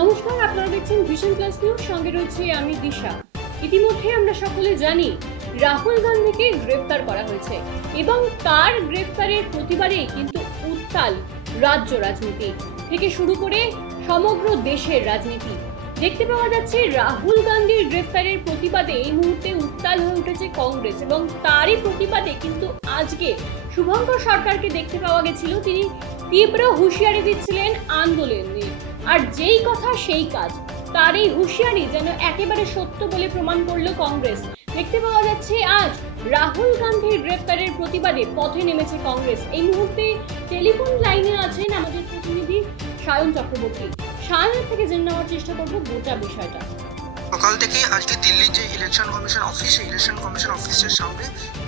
নমস্কার, আপনারা দেখছেন ভিশন প্লাস নিউজ। সঙ্গে রয়েছে আমি দিশা। ইতিমধ্যে আমরা সকলে জানি, রাহুল গান্ধীকে গ্রেফতার করা হয়েছে এবং তার গ্রেফতারের প্রতিবারে কিন্তু উত্তাল রাজ্য রাজনীতি থেকে শুরু করে সমগ্র দেশের রাজনীতি। দেখতে পাওয়া যাচ্ছে রাহুল গান্ধীর গ্রেফতারের প্রতিবাদে এই মুহূর্তে উত্তাল হয়ে উঠেছে কংগ্রেস এবং তারই প্রতিবাদে কিন্তু আজকে শুভঙ্কর সরকারকে দেখতে পাওয়া গেছিল। তিনি তীব্র হুঁশিয়ারি দিচ্ছিলেন আন্দোলন আর যেই কথা সেই কাজ, তার এই হুঁশিয়ারি যেন একেবারে সত্য বলে প্রমাণ করল কংগ্রেস। দেখতে পাওয়া যাচ্ছে আজ রাহুল গান্ধীর গ্রেফতারের প্রতিবাদে পথে নেমেছে কংগ্রেস। এই মুহূর্তে টেলিফোন লাইনে আছেন আমাদের প্রতিনিধি সায়ন চক্রবর্তী। সায়নের থেকে জেনে নেওয়ার চেষ্টা করব গোটা বিষয়টা। সকাল থেকে আজকে দিল্লির যে election commission office election commission অফিসের সামনে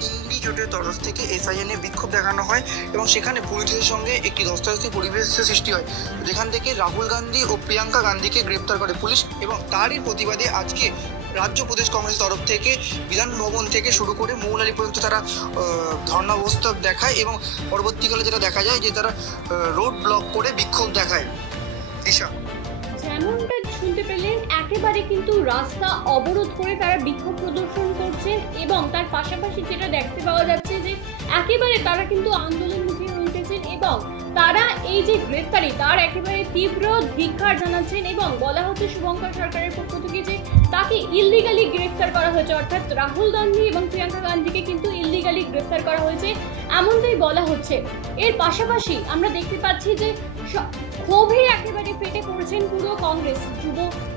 ইন্ডি জোটের তরফ থেকে এসআইএন এ বিক্ষোভ দেখানো হয় এবং সেখানে পুলিশের সঙ্গে একটি ধস্তাধস্তি পরিবেশের সৃষ্টি হয়। যেখান থেকে রাহুল গান্ধী ও প্রিয়াঙ্কা গান্ধীকে গ্রেপ্তার করে পুলিশ এবং তারই প্রতিবাদে আজকে রাজ্য প্রদেশ কংগ্রেসের তরফ থেকে বিধান ভবন থেকে শুরু করে মৌলালি পর্যন্ত তারা আহ, ধর্ণাবস্থা দেখায় এবং পরবর্তীকালে যেটা দেখা যায় যে তারা রোড ব্লক করে বিক্ষোভ দেখায়। দিশা। শুনতে পেলেন, একেবারে কিন্তু রাস্তা অবরোধ করে তারা বিক্ষোভ প্রদর্শন করছেন এবং তার পাশাপাশি যেটা দেখতে পাওয়া যাচ্ছে যে একেবারে তারা কিন্তু আন্দোলনমুখী হয়ে উঠেছেন এবং তারা এই যে গ্রেফতারি, তার একেবারে তীব্র ধিক্ষার জানাচ্ছেন এবং বলা হচ্ছে শুভঙ্কর সরকারের পক্ষ থেকে যে তাকে ইললিগালি গ্রেফতার করা হয়েছে। অর্থাৎ রাহুল গান্ধী এবং প্রিয়াঙ্কা গান্ধীকে কিন্তু ইললিগালি গ্রেফতার করা হয়েছে, এমনটাই বলা হচ্ছে। এর পাশাপাশি আমরা দেখতে পাচ্ছি যে ক্ষোভে একেবারে ফেটে পড়েছেন পুরো কংগ্রেস।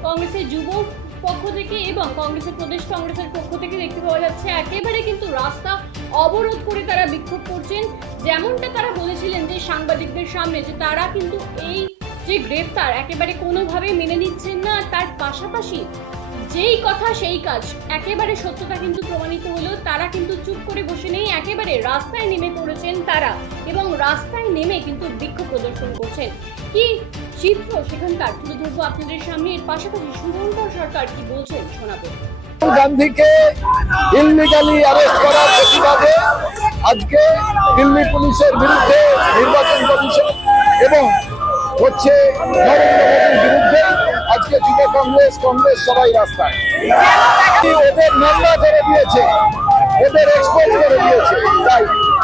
কংগ্রেসের যুব পক্ষ থেকে এবং কংগ্রেসের প্রদেশ কংগ্রেসের পক্ষ থেকে দেখতে পাওয়া যাচ্ছে, একেবারে কিন্তু রাস্তা অবরোধ করে তারা বিক্ষোভ করছেন। যেমনটা তারা বলেছিলেন যে সাংবাদিকদের সামনে যে তারা কিন্তু এই যে গ্রেফতার একেবারে কোনোভাবে মেনে নিচ্ছেন না, তার পাশাপাশি যেই কথা সেই কাজ একেবারে সত্যতা কিন্তু প্রমাণিত হলো, তারা কিন্তু চুপ করে বসে নেই, একেবারে রাস্তায় নেমে পড়েছেন তারা এবং রাস্তায় নেমে কিন্তু বিক্ষোভ প্রদর্শন করছেন। কি চিত্র সেখানকার? তুলে ধরবো আপনাদের সামনে। এর পাশাপাশি শুভঙ্কর সরকার কি বলছেন শোনাবো। গান্ধীকে অ্যারেস্ট করার প্রতিবাদে আজকে দিল্লি পুলিশের বিরুদ্ধে নির্বাচন কমিশন এবং হচ্ছে নরেন্দ্র মোদীর বিরুদ্ধে আজকে যুব কংগ্রেস কংগ্রেস সবাই রাস্তায়। ওদের নাম্বার করে দিয়েছে ওদের এক্সপোজ করে দিয়েছে, তাই।